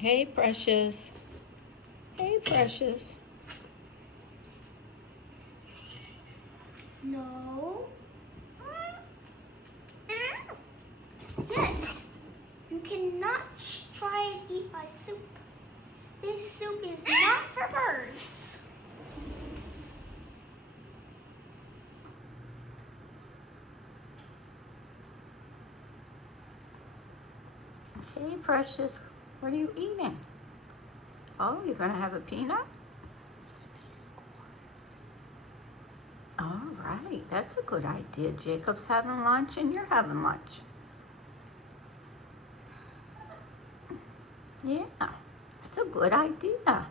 Hey, Precious. Hey, Precious. No. Yes. You cannot try and eat my soup. This soup is not for birds. Hey, Precious. What are you eating? Oh, you're going to have a peanut? All right. That's a good idea. Jacob's having lunch and you're having lunch. Yeah, that's a good idea.